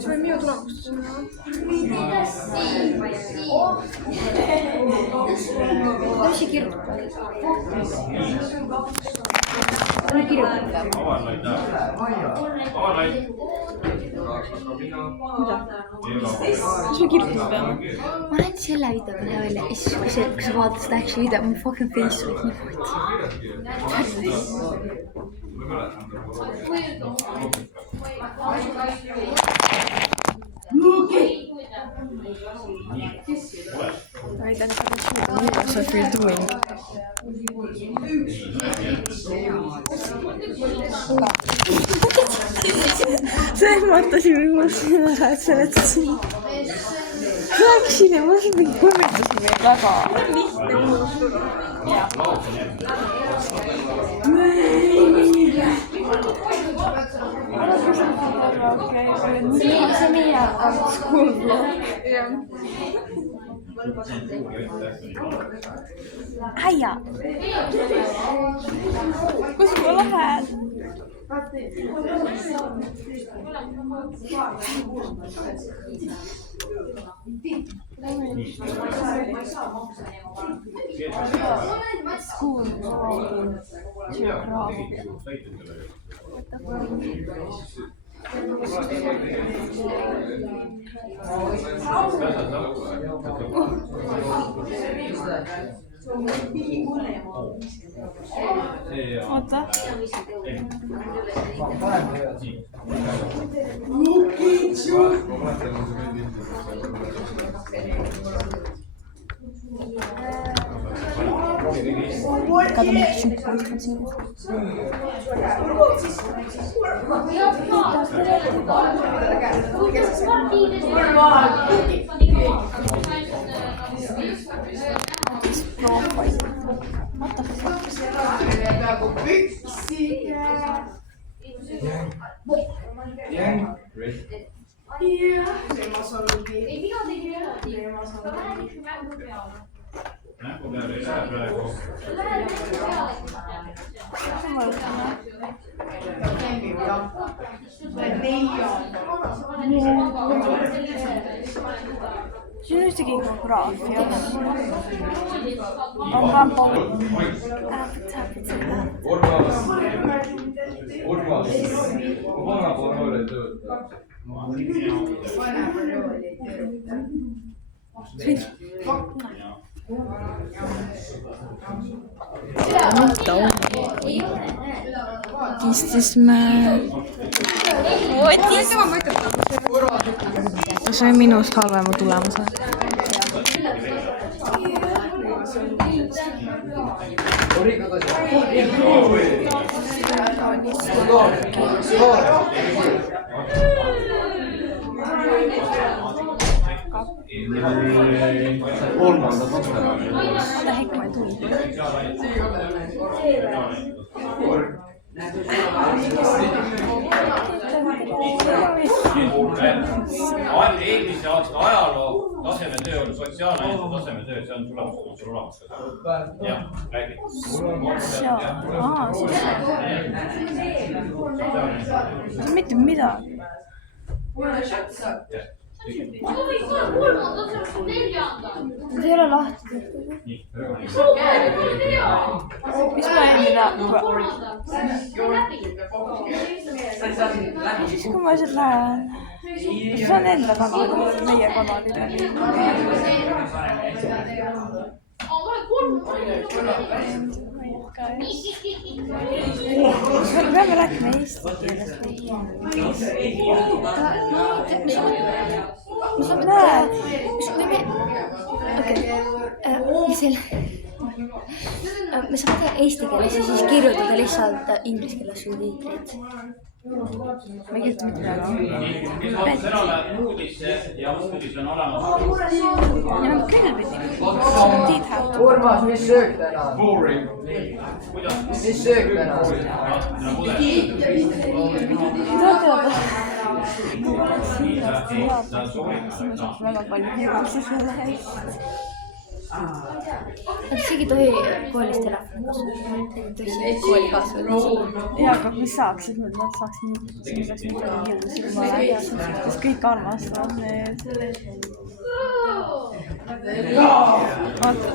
see oli minu tulemust. Mis see kirjutab? Ta on kirjutanud. Mida? Mis me kirjutama peame? Ma näin selle video peale välja ja siis kui sa vaatad seda action video, mu fucking face oli I don't know what you're doing. sa ehmatasid mind siin ära, et seletasin. Rääkisin ja ma siin mingi kommendasin meil väga. see meie school vlog. Äia! Kus ma lähen? School vlog. Oota. Kato, mikä synkkä on siinä. What the fuck? Siin on ühtegi geograafiat. On vaan paljon. Mutta on. Se on minusta halvemma tulemassa. Mitä hekkoja tuli? Eelmise aasta ajaloo tasemetöö oli sotsiaalne tasemetöö, see on tulemusena sul olemas. Jah, räägi. Mitte midagi. See ei ole lahti. Mis ma enne siis kui ma lihtsalt lähen. See on enda kanalil, meie kanalil. Me peame rääkima eesti keeles või? Mis on näed? Okei. Me saame teha eesti keeles ja siis kirjutada lihtsalt inglise keeles subtiitrid. Ma ei kirjuta mitte midagi. Tänane uudis ja uudis on olemas. Ja nagu küll pidi. Urmas, mis söök täna? Mis söök täna? Väga palju kirjutusi selle eest. Nad isegi ei tohi koolis telefoni kasutada. Ei tohi kooli kasutada. ja aga kui saaks, siis nad saaks nii, siis oleks nii hildu silmale. Sest kõik armastavad need. Vaata.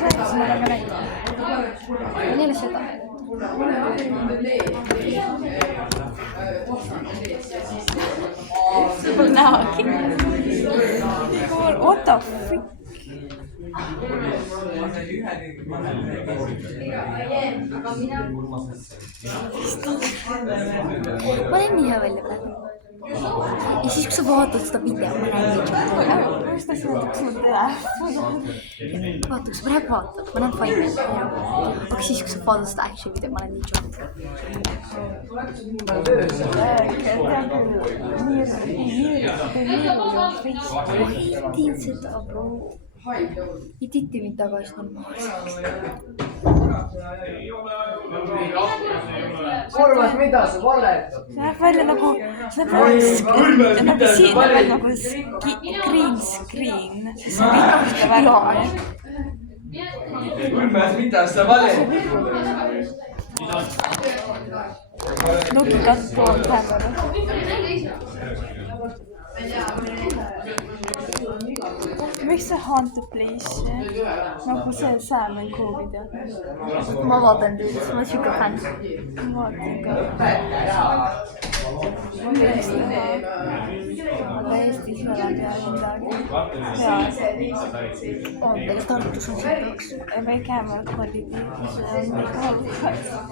Rääkis mulle ka näita. Neile seda. See pole nähagi. What the frick? Ma olen nii hea välja praegu. Ja siis, kui sa vaatad seda video, ma näen nii tšottu. Mis ta sõidaks mu telefon? Vaata, kui sa praegu vaatad, ma näen fine. Aga siis, kui sa vaatad seda action video, ma näen nii tšottu. Ma heitin seda, bro. Ei titi mind tagasi normaalselt. Urmas, mida sa valetad? See näeb välja nagu siin näeb nagu green screen. See on kõik värvi. Urmas, mida sa valetad? Nukikat pool tähendab. Miks see Haunted Place? Nagu see Sam and Co video. Ma vaatan teid, ma olen siuke fänn. Vaatan ka. Täiesti sõnad ja midagi. Ootele, Tartus on see peaks. Või camera quality.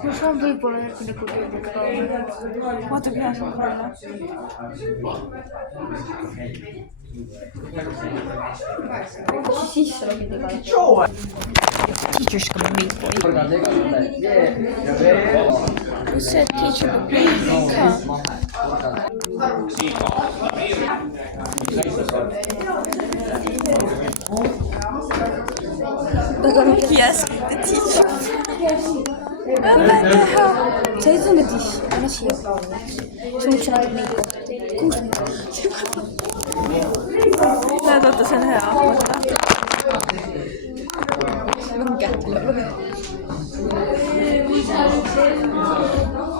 No see on võib-olla järgmine kui ka. Vaata, kuidas on korda. Sisse logid igal. Teacher's gonna meet boy. Who said teacher would be? Yes, the teacher. See ei tunne tiss, anna siia. See on üks nädal neid kohta. 6 minutit. Näed, oota, see on hea.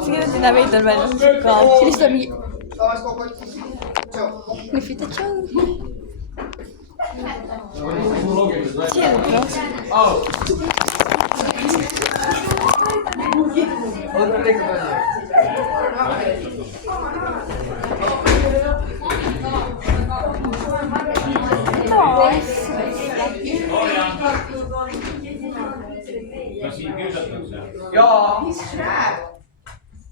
See kindlasti näeb veidel välja. Sellist on mingi... Lühvita tšau. Chill, bro. Kas siin kiusatakse? Jaa.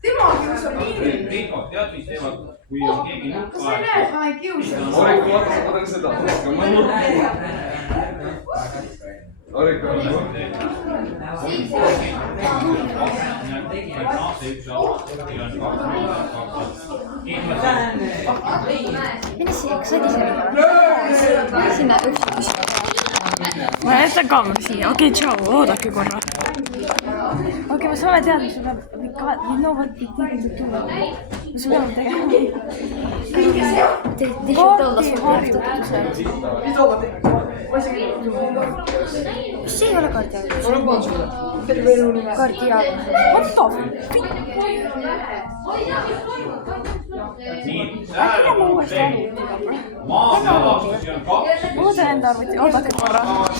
Tema kiusab nii. Riiko, tead mis teevad, kui on keegi nukk Kas sa ei näe, et ma ei kiusa? Oriku, vaata, ma tahan seda. Oriku, Mine siia, kas sa olid ise? Sinna õhtu. Ma näitan kaamera siia. Okei, tšau, oodake korra. Okei, ma saame teada, mis sul peab... You know what we did to do. Mis sul peab tegema? Te should olla sul tehtud. Mis ei ole kaardiaadus? ma luban sulle. Kaardiaadus. What the fuck? Äkki lähme uuesti arvutiga? Maa avastus ja on 2. Uude enda arvuti, oodake korra.